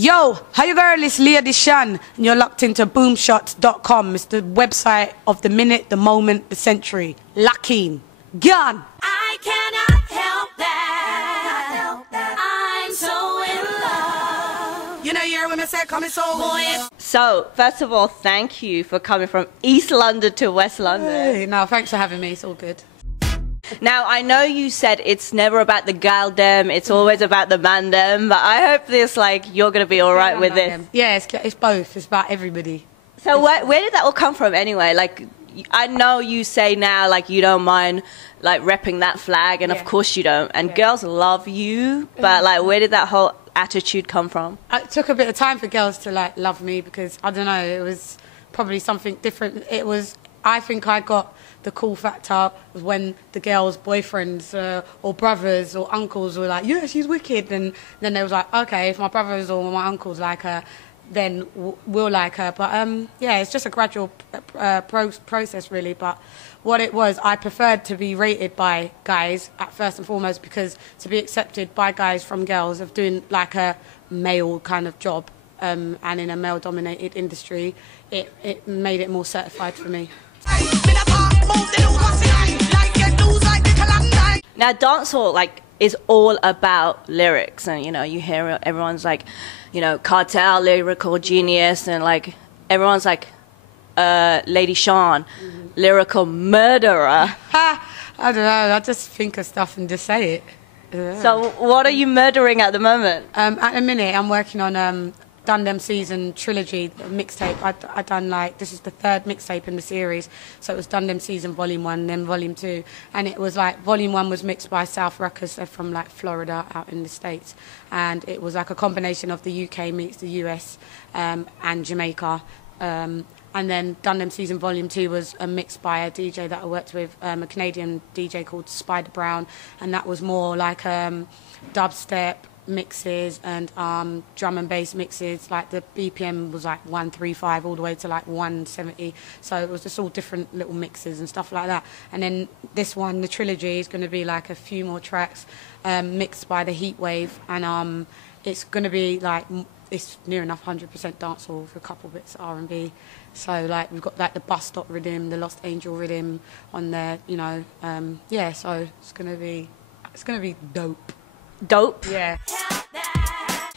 Yo, how you girl? It's Lady Chann, and you're locked into boomshots.com. It's the website of the minute, the moment, the century. Locking. Gone. I cannot help that. I'm so in love. You know, you're when I say coming so boy. So, first of all, thank you for coming from East London to West London. Hey, no, thanks for having me. It's all good. Now, I know you said it's never about the gal dem, it's always about the man dem, but I hope this, like, you're going to be all right with this. Yeah, it's both. It's about everybody. So where did that all come from anyway? Like, I know you say now, like, you don't mind, like, repping that flag, and of course you don't. And girls love you, but, like, where did that whole attitude come from? It took a bit of time for girls to, like, love me because, I don't know, it was probably something different. It was, I think I got the cool factor was when the girls' boyfriends or brothers or uncles were like, yeah, she's wicked. And then they was like, okay, if my brothers or my uncles like her, then we'll like her. But, yeah, it's just a gradual process, really. But what it was, I preferred to be rated by guys at first and foremost because to be accepted by guys from girls of doing like a male kind of job and in a male-dominated industry, it made it more certified for me. Now, dancehall, like, is all about lyrics, and, you know, you hear everyone's like, you know, cartel, lyrical genius, and, like, everyone's like, Lady Chann, lyrical murderer. I don't know, I just think of stuff and just say it. Yeah. So what are you murdering at the moment? At the minute, I'm working on Dun Dem season Trilogy mixtape. I done like, this is the third mixtape in the series, so it was Dun Dem season volume 1, then volume 2, and it was like volume 1 was mixed by South Ruckers, they're from like Florida out in the States, and it was like a combination of the UK meets the US and Jamaica, and then Dun Dem season volume 2 was mixed by a DJ that I worked with, a Canadian DJ called Spider Brown, and that was more like dubstep mixes and drum and bass mixes. Like the BPM was like 135 all the way to like 170, so it was just all different little mixes and stuff like that. And then this one, the Trilogy, is going to be like a few more tracks mixed by the Heatwave, and it's going to be like, it's near enough 100% dancehall with a couple bits of R&B. So like we've got like the Bus Stop rhythm, the Lost Angel rhythm on there, you know. Yeah, so it's going to be dope. Dope? Yeah.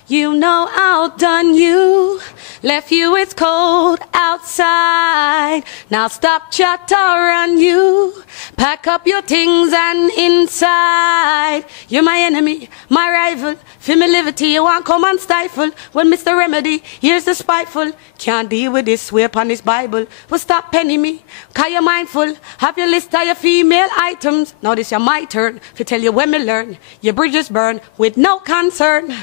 You know I outdone you, left you it's cold outside. Now stop chatter on you, pack up your things and inside. You're my enemy, my rival, feel me liberty, you want come and stifle. Well, Mr. Remedy, here's the spiteful, can't deal with this, swear upon this Bible. Well, stop penning me, cause you're mindful, have your list of your female items. Now this is my turn, to tell you when me learn, your bridges burn with no concern.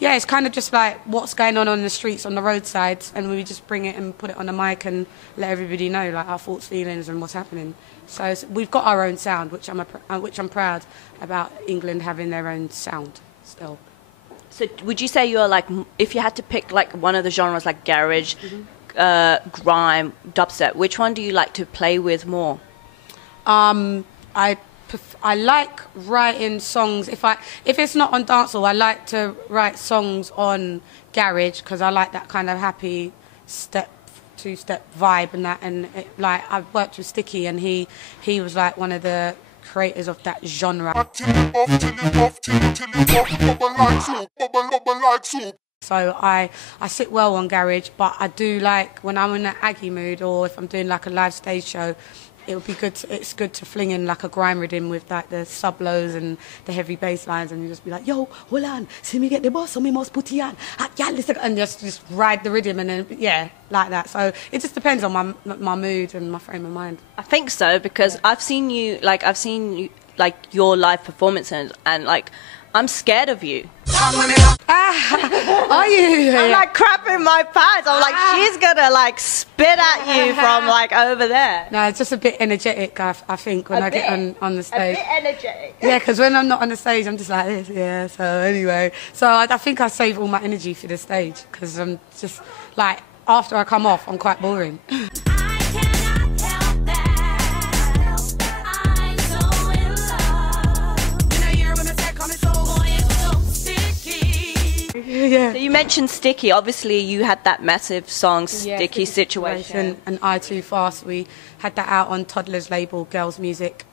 Yeah, it's kind of just like what's going on the streets, on the roadsides, and we just bring it and put it on the mic and let everybody know like our thoughts, feelings, and what's happening. So we've got our own sound, which I'm proud about England having their own sound still. So would you say you're like, if you had to pick like one of the genres, like garage, grime, dubstep, which one do you like to play with more? I like writing songs. If it's not on dancehall, I like to write songs on garage because I like that kind of happy two-step vibe and that. And like I've worked with Sticky, and he was like one of the creators of that genre. So I sit well on garage, but I do like when I'm in an Aggie mood or if I'm doing like a live stage show, it would be good. It's good to fling in like a grime rhythm with like the sub lows and the heavy bass lines, and you just be like, "Yo, hold on, see me get the boss, so me must put it on." And just ride the rhythm, and then yeah, like that. So it just depends on my mood and my frame of mind. I think so because I've seen you like your live performances, and like I'm scared of you. Are you? I'm like crapping my pants. I'm like, she's gonna like spit at you from like over there. No, it's just a bit energetic, I think, when I get on the stage. A bit energetic. Yeah, because when I'm not on the stage, I'm just like this, yeah, so anyway. So I think I save all my energy for the stage, because I'm just, like, after I come off, I'm quite boring. yeah. So you mentioned Sticky. Obviously, you had that massive song, Sticky Situation. And I Too Fast. We had that out on Toddler's label, Girls Music,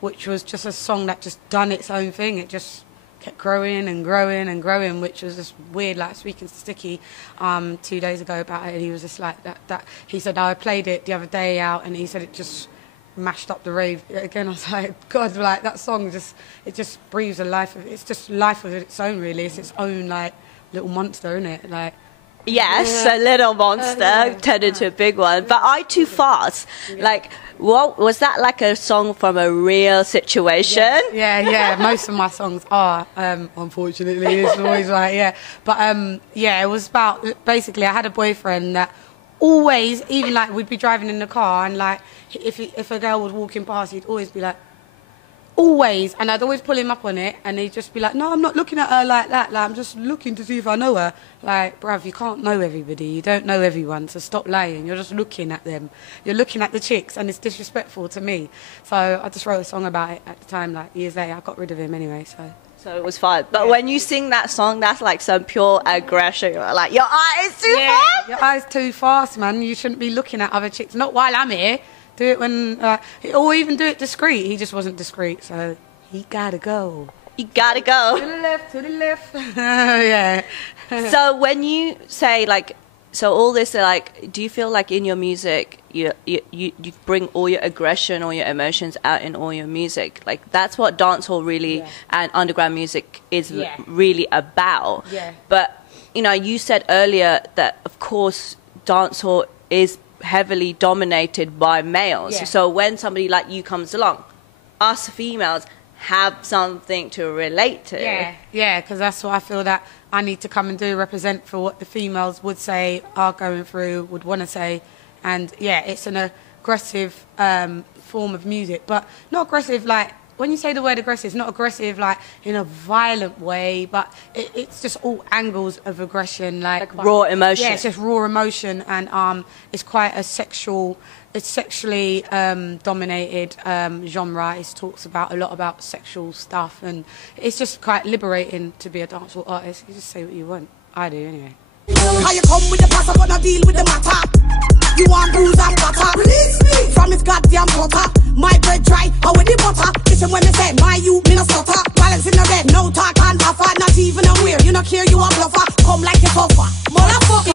which was just a song that just done its own thing. It just kept growing and growing and growing, which was just weird. Like speaking to Sticky 2 days ago about it, and he was just like that. He said, I played it the other day out, and he said it just mashed up the rave again. I was like, God, like that song just breathes a life. It's just life of its own, really. It's its own like little monster, isn't it? Like. Yes, a little monster turned into a big one. But I Too Fast, like, what was that? Like a song from a real situation? Yeah. Most of my songs are, unfortunately. It's always like, yeah. But it was about basically I had a boyfriend that always, even like we'd be driving in the car and like if a girl was walking past, he'd always be like, always, and I'd always pull him up on it, and he'd just be like, no, I'm not looking at her like that, like, I'm just looking to see if I know her. Like, bruv, you can't know everybody, you don't know everyone, so stop lying, you're just looking at them, you're looking at the chicks, and it's disrespectful to me. So I just wrote a song about it at the time, like, years later. I got rid of him anyway, so it was fun. But when you sing that song, that's like some pure aggression. You're like, your eyes too fast. Your eyes too fast, man. You shouldn't be looking at other chicks, not while I'm here. Do it when, or even do it discreet. He just wasn't discreet, so he gotta go. You gotta go. To the left. Yeah. So when you say like, so all this, like, do you feel like in your music, you bring all your aggression, all your emotions out in all your music? Like that's what dancehall really and underground music is really about. Yeah. But you know, you said earlier that of course dancehall is heavily dominated by males. Yeah. So when somebody like you comes along, us females have something to relate to. Yeah, because that's what I feel that I need to come and do, represent for what the females would say, are going through, would want to say. And yeah, it's an aggressive form of music, but not aggressive like, when you say the word aggressive, it's not aggressive like in a violent way, but it's just all angles of aggression, like raw emotion. Yeah, it's just raw emotion, and it's quite a sexually dominated genre. It talks about a lot about sexual stuff, and it's just quite liberating to be a dancehall artist. You just say what you want. I do anyway. How you come with the pass, I wanna deal with the matter. You want bruise and